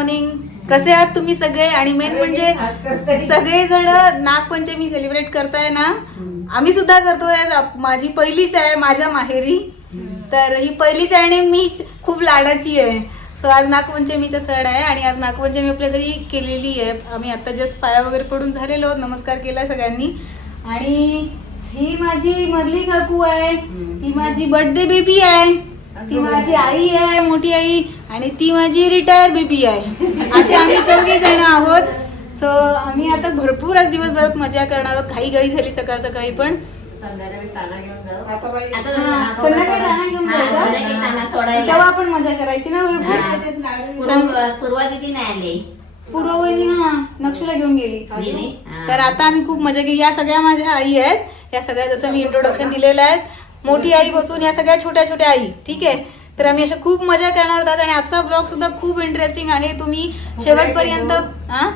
Morning कसे आहात तुम्ही सगळे? आणि मेन म्हणजे सगळे जण नागपंचमी सेलिब्रेट करताय ना? आम्ही सुद्धा करतोय. माझी पहिलीच आहे माझ्या माहेरी. तर ही पहिलीच आहे आणि मीच खूप लाडाची आहे. सो आज नागपंचमीचा सण आहे आणि आज नागपंचमी आपल्या घरी केलेली आहे. आम्ही आता जस्ट पाया वगैरे पडून झालेलो. नमस्कार केला सगळ्यांनी. आणि ही माझी मधली काकू आहे. ही माझी बर्थडे बेबी आहे. ती माझी आई आहे मोठी आई आणि ती माझी रिटायर बेबी आहे. असे आम्ही चौघे जण आहोत. सो आम्ही आता भरपूर आज दिवसभरात मजा करणार आहोत. घाई घाई झाली सकाळ सकाळी पण. तेव्हा आपण मजा करायची ना भरपूर. पूर्व- पूर्वा दिदी नाही आले. पूर्ववहिनी हा नक्षला घेऊन गेली. तर आता आम्ही खूप मजा केली. या सगळ्या माझ्या आई आहेत. या सगळ्या जसं मी इंट्रोडक्शन दिलेलं आहे मोठी आई बसून या सगळ्या छोट्या छोट्या आई ठीक आहे? तर आम्ही अशा खूप मजा करणार आहोत आणि आजचा ब्लॉग सुद्धा खूप इंटरेस्टिंग आहे. तुम्ही शेवटपर्यंत हा?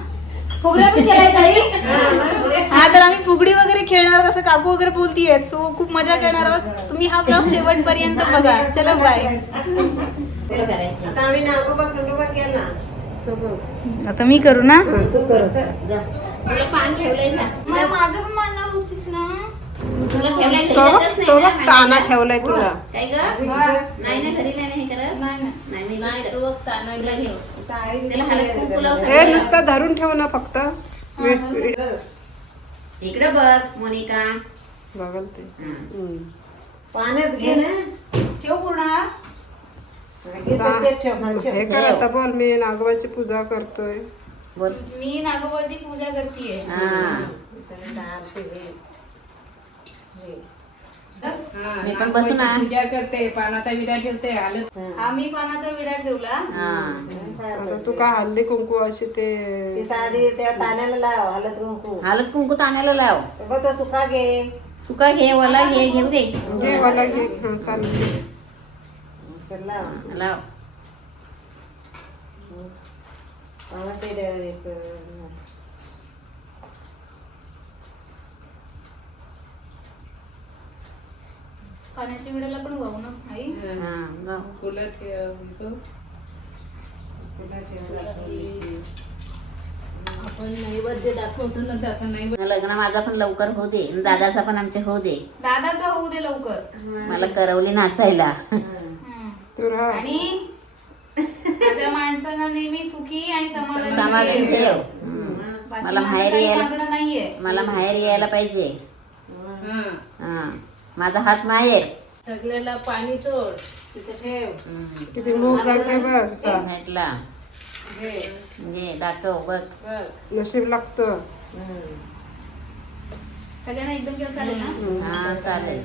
हा तर आम्ही फुगडी वगैरे खेळणार आहोत असं काकू वगैरे बोलतीये सो खूप मजा करणार आहोत. तुम्ही हा ब्लॉग शेवटपर्यंत बघा. चलो बाय. आता मी करू ना? तू कर जा. तुला पान ठेवलंय ना माझं पण मानणार होतीस ना? तो बघ ना बघ ताना? ठेवलाय तुला. काय ग? नाही ना घरी नाही ना हे करत? नाही नाही. तू काय हे. नुसतं धरून ठेव ना फक्त. इकडे बघ मोनिका. बघल ते. हा. हम्म. पाण्याच घे ना. ठेव पूर्ण. हे कर आता बोल मी नागवाची पूजा करतोय. बोल. मी नागोबाची पूजा करतेय. हा. मी पण बसू ना पूजा करते पानाचा विडा ठेवते हालत आम्ही पानाचा विडा ठेवला. हा. आता तू काय हल्ली कुंकू अशी ते तिथं आधी त्या ताण्याला लाव हलत कुंकू. हालत कुंकू ताण्याला लाव. बघ तो सुका घे. सुका घे वला घे घेऊ दे. घे वाला घे हा चालेल तर लाव. लाव. पानाच्या इड्यावर एक पाण्याच्या विड्याला पण वाहू ना आई? हा ठेव नैवेद्य लग्न माझा पण लवकर होऊ दे आणि दादाचा पण आमच्या होऊ दे. दादाचा होऊ दे लवकर. मला करवली नाचायला. आणि माझ्या माणसांना नेहमी सुखी आणि समाधानी ठेव. मला काही यायला नाहीये. मला माहेर यायला पाहिजे. हा. हा. माझा हाच माहेर सगळ्याला पाणी सोड. तिथं ठेव. हम्म. किती मूग लागते बघ. भेटला घे. घे दाखव बघ. बघ. नशीब लागतं. सगळ्यांना एकदम केलं चालेल ना? हा चालेल.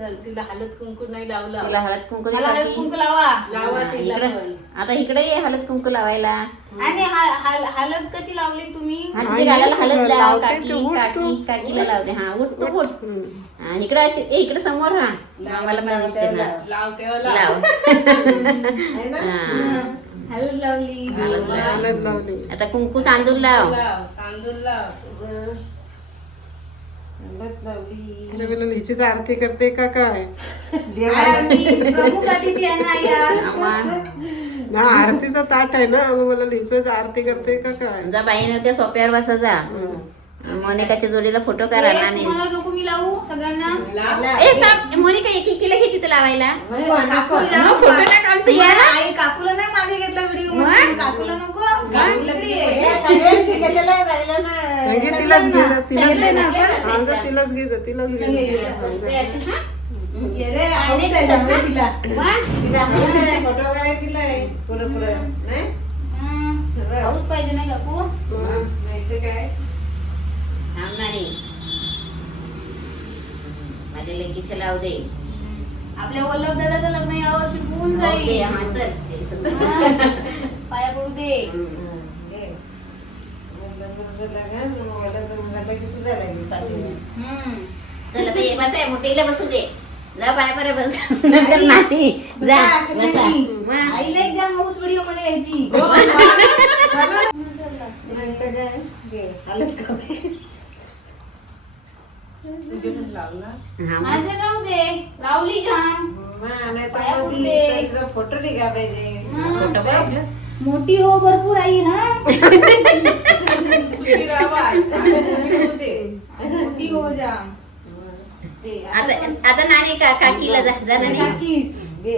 चल तिला हालत कुंकू नाही लावला. तिला हळद कुंकू दे मला हळद काकी. कुंकू लावा. लावा हा, तिला इकडं पण. आता इकडे ये हळद कुंकू लावायला. आणि हा- हा- हळद कशी लावली तुम्ही? हा, हा, हे हळद लाव लावते काकी ते, उठ काकी तू. काकीला लावते. हा उठ तू उठ. हम्म. हा, इकडे अशी ए, इकडे समोर राहा. मामाला पण दिसते ना. लाव तेव्हा लाव. लाव आहे ना? हा, हळद लावली. हळद लाव. हळद लावली. आता कुंकू तांदूळ लाव. लाव तांदूळ लाव हलत लावली अरे मला हिचीच आरती करते का काय? ना आरतीचा ताट आहे ना मग मला हिचीच आरती करते का काय? जा बाईनं त्या सोप्यावर बसा जा. मोनिकाच्या जोडीला फोटो करा ना आणि तुम्हाला नको मी लावू सगळ्यांना. लाव. ए साप मोनिका एक एकीला घे तिथं लावायला? काकूला मग फोटो टाक आमचं या ना. आई काकूला नाही मागे घेतला व्हिडिओ मग? काकूला नको. काकूला दे. हे ना घे तिलाच घे जा तिलाच सांगितलंय घे ना आपण? हा जा तिलाच घे जा तिलाच घे जा. ते अशी, हा? ये रे, हौस आहे जाऊ तिला. तिला हौस आहे, फोटो करायची लय पुरं पुरं. नाही? हम्म. हौस पाहिजे नाही काकू काय? थांब. माझ्या लेकीचे लाव दे आपल्या वल्लभ दादाचं लग्न होऊन हो दे, जाईल हा, चल. ते सगळं. पाया पडू दे पाठीवर. हम्म. चल आता ये बसाय मोठीला बसू दे जा पाय परे बस नंतर नाही जा बसा. मग. आईला व्हिडिओमध्ये यायची नंतर काय? घे. हलत कमी. तुझे पण लावला हा. माझं राहू दे. लावली फोटो निघा पाहिजे. फोटो बघ आपलं. मोठी हो भरपूर आई सुखी राहा होऊ दे. मोठी हो ते आता आता नानी का काकीला जा जा नानी. काकीस. घे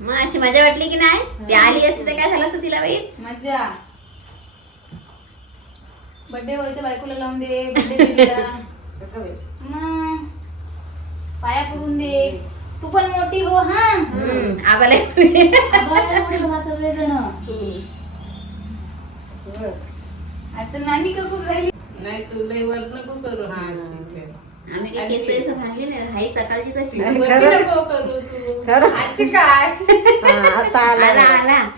मग अशी मजा वाटली की नाही? ती आली असती तर काय झालं असतं तिला बाई? मज्जा. बर्थडे व्हायच्या बायकोला लावून दे बर्थडे बाई. मग पाया पडून दे. तू पण मोठी हो हा? आम्हाला सगळेजण बस. आता नानी का खूप राहिली? नाही तू लय वर नको करू हा. आम्ही केस हाई सकाळची तशी. नाही. वरती खरं? नको करू तू. खरं आजची काय? हा, आता आला. आला आला.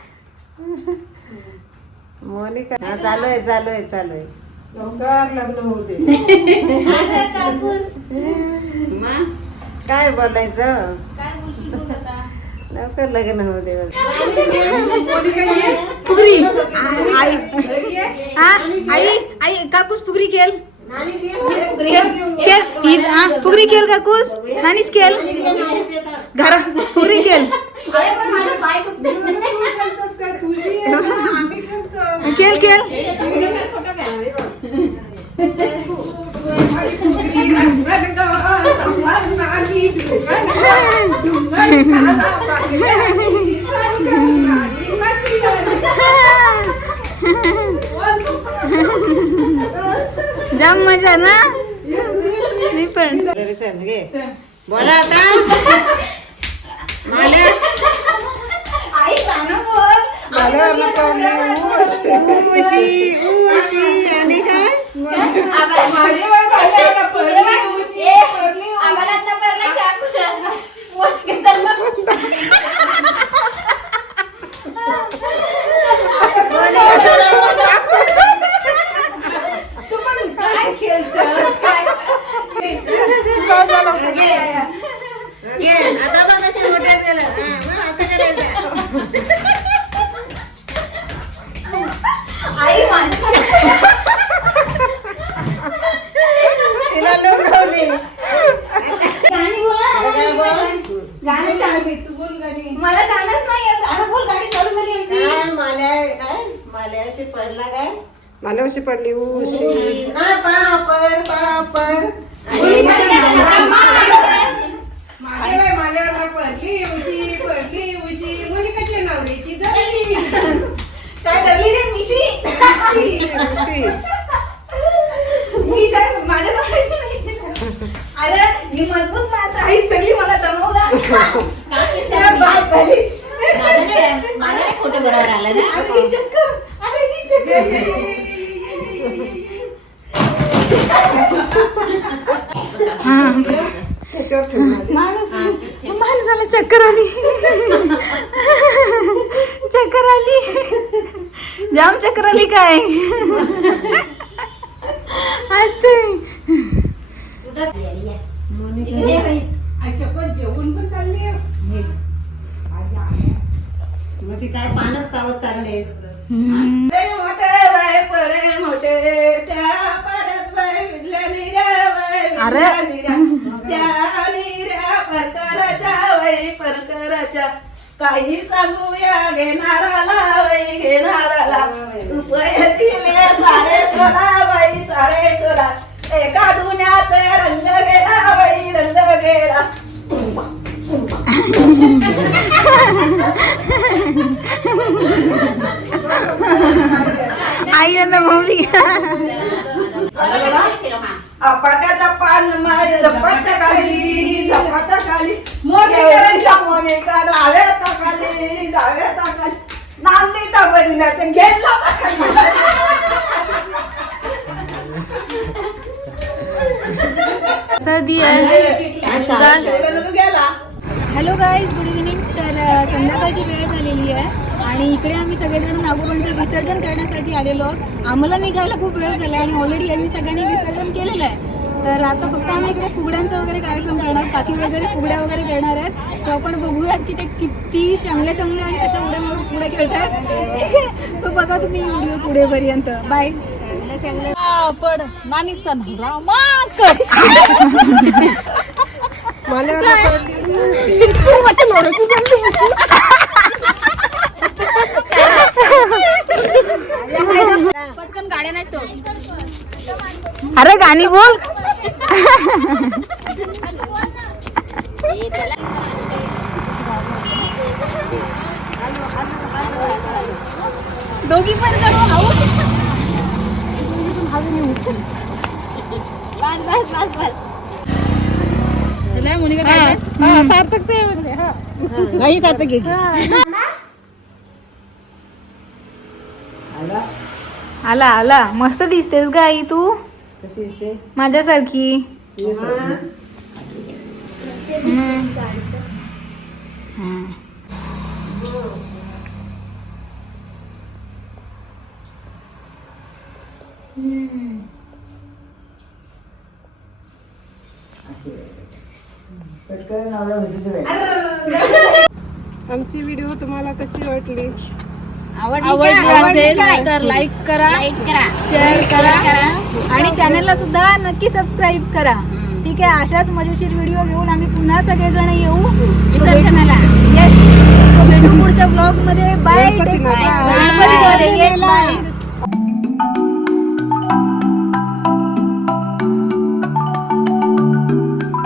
मोनिका हा चालू आहे चालू आहे चालू आहे. लवकर लग्न मग? काय बोलायचं? लवकर लग्न दे फुगरी. आई हा आई आई काकूस फुगरी केल केल केल फुगरी केल काकूस नानीच केल घरा फुगरी केल अरे पण जाम मजा ना? मी पण. बोला आता. मला आई गाणं बोल. उशी उशी आणि काय? घे आता बघ अशी मोठ्या झालं हा, मग असं करायचं आई माझं तिला लुटवली गाणी बोला काय बोल? गाणं चालू. तू बोल गाडी. मला गाणंच नाही येत. गाणं बोल गाडी चालू झाली आमची. काय माल्या काय? माल्याशी पडला काय? मला अशी पडली उशी. हा, पापड पापड. माझ्या बाई माल्यावर पडली उशी पडली उशी. मोनिकाच्या नवरीची जगली काय धरली रे मिशी? उशी उशी मिशा माझ्या नवऱ्याची. अरे ही मजबूत माणसं आई सगळी मला दमवला फोटो बरोबर आला माणूस माणसाला चक्कर आली. चक्कर आली. जाम चक्कर आली काय असते इकडे ये बाई. शपथ जेवून पण चालली आहे. मग ती काय पानच सावत चालले. अरे. काही सांगूया घेणाराला बाई घेणाराला रुपयाची ले साडे सोळा बाई साडे सोळा. एका दुन्यात रंग गेला बाई रंग गेला. आई मौली बरोबर आहे, फिरो, हा. अपाट्याचा पान माय झपाट्या खाली झपाट्या खाली मोठ्या मोनिका डाव्या खाली डाव्या खाली नांदी तर बहिण्याचं घेतला गेला Hello guys good evening. तर संध्याकाळची वेळ झालेली आहे आणि इकडे आम्ही सगळेजण नागोबांचं विसर्जन करण्यासाठी आलेलो आहोत. आम्हाला निघायला खूप वेळ झाला आणि ऑलरेडी यांनी सगळ्यांनी विसर्जन केलेलं आहे. तर आता फक्त आम्ही इकडे फुगड्यांचा वगैरे कार्यक्रम करणार काकी वगैरे फुगड्या वगैरे करणार आहेत. सो आपण बघूयात की ते किती चांगल्या चांगल्या आणि कशा उड्या मारून फुगड्या खेळत आहेत सो बघा तुम्ही व्हिडिओ पुढेपर्यंत. बाय पण नानीचा नवरा माकड. पटकन गाड्या नाही तो अरे गाणी बोल. दोघी पण करू बस बस बस बस नाही सार्थक ते घे आला आला मस्त दिसतेस ग आई तू माझ्यासारखी पटकन नवरा भेटू आमची व्हिडिओ तुम्हाला कशी वाटली? आवडली असेल तर लाईक करा शेअर करा आणि चॅनलला सुद्धा नक्की सबस्क्राईब करा. ठीक आहे अशाच मजेशीर व्हिडिओ घेऊन आम्ही पुन्हा सगळेजण येऊ. विसर्जनाला. येस भेटू पुढच्या ब्लॉगमध्ये. बाय